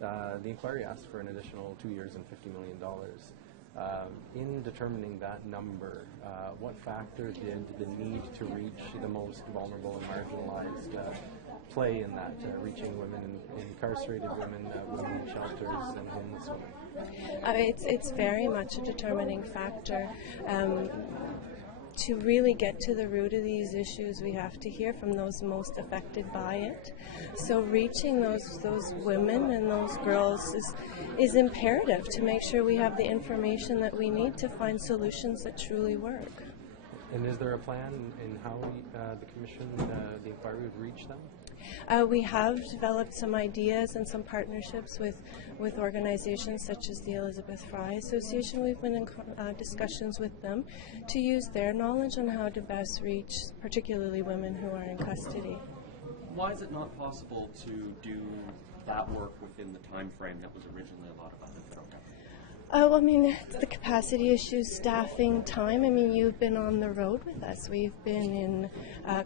The inquiry asked for an additional 2 years and $50 million. In determining that number, what factor did the need to reach the most vulnerable and marginalized play in that, reaching women, incarcerated women, women in shelters, and homeless women? It's very much a determining factor. To really get to the root of these issues, we have to hear from those most affected by it. So reaching those women and those girls is imperative to make sure we have the information that we need to find solutions that truly work. And is there a plan in how the Commission, the inquiry, would reach them? We have developed some ideas and some partnerships with organizations such as the Elizabeth Fry Association. We've been in discussions with them to use their knowledge on how to best reach particularly women who are in custody. Why is it not possible to do that work within the time frame that was originally allotted by the federal government? Well, I mean, the capacity issues, staffing, time. I mean, you've been on the road with us. We've been in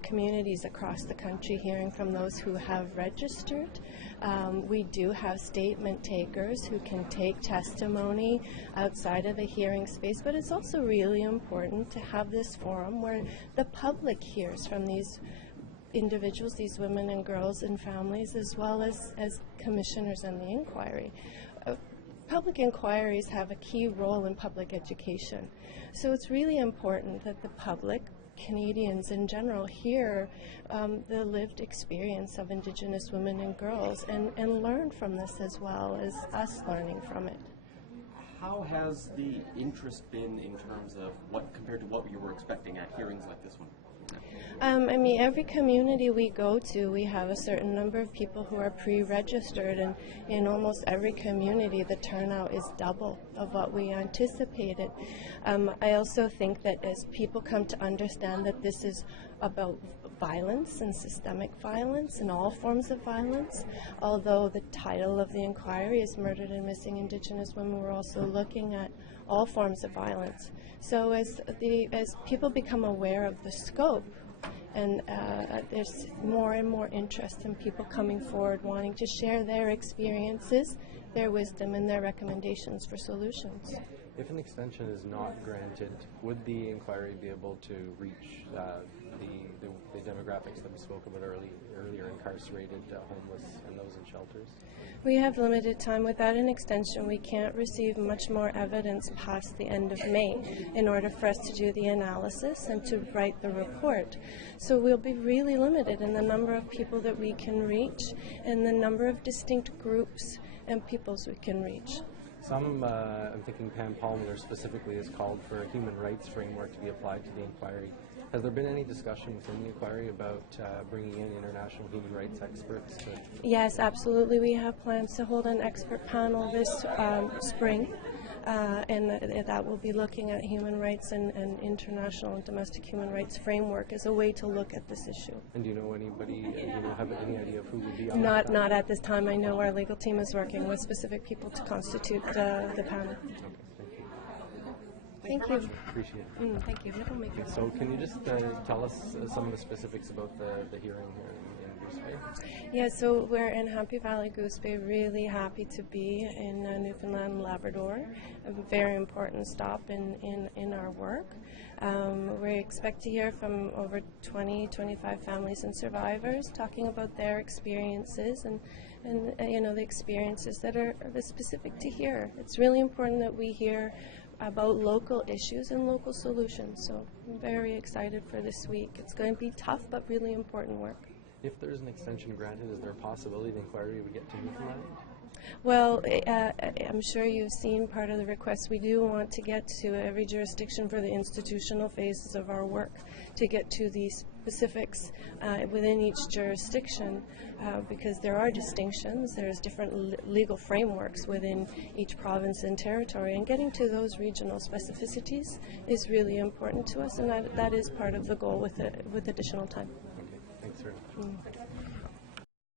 communities across the country hearing from those who have registered. We do have statement takers who can take testimony outside of the hearing space, but it's also really important to have this forum where the public hears from these individuals, these women and girls and families, as well as commissioners in the inquiry. Public inquiries have a key role in public education. So it's really important that the public, Canadians in general, hear the lived experience of Indigenous women and girls and learn from this as well as us learning from it. How has the interest been in terms of compared to what you were expecting at hearings like this one? I mean, every community we go to, we have a certain number of people who are pre-registered, and in almost every community the turnout is double of what we anticipated. I also think that as people come to understand that this is about violence and systemic violence and all forms of violence, although the title of the inquiry is Murdered and Missing Indigenous Women, we're also looking at all forms of violence. So as people become aware of the scope, and there's more and more interest in people coming forward wanting to share their experiences, their wisdom, and their recommendations for solutions. If an extension is not granted, would the inquiry be able to reach the demographics that we spoke about earlier, incarcerated, homeless, and those in shelters? We have limited time. Without an extension, we can't receive much more evidence past the end of May in order for us to do the analysis and to write the report. So we'll be really limited in the number of people that we can reach and the number of distinct groups and peoples we can reach. I'm thinking Pam Palmer specifically has called for a human rights framework to be applied to the inquiry. Has there been any discussion within the inquiry about bringing in international human rights experts? Yes, absolutely. We have plans to hold an expert panel this spring, and that will be looking at human rights and international and domestic human rights framework as a way to look at this issue. And do you know anybody, have any idea of who would be on that? Not at this time. I know our legal team is working with specific people to constitute the panel. Okay. Thank you. Appreciate it. Thank you. So can you just tell us some of the specifics about the hearing here in Goose Bay? Yeah, so we're in Happy Valley, Goose Bay, really happy to be in Newfoundland and Labrador, a very important stop in our work. We expect to hear from over 25 families and survivors talking about their experiences and the experiences that are specific to here. It's really important that we hear about local issues and local solutions. So I'm very excited for this week. It's going to be tough but really important work. If there's an extension granted, is there a possibility the inquiry would get to Newfoundland? Well, I'm sure you've seen part of the request. We do want to get to every jurisdiction for the institutional phases of our work, to get to the specifics within each jurisdiction, because there are distinctions, there's different legal frameworks within each province and territory, and getting to those regional specificities is really important to us, and that is part of the goal with additional time. Okay, thanks very much.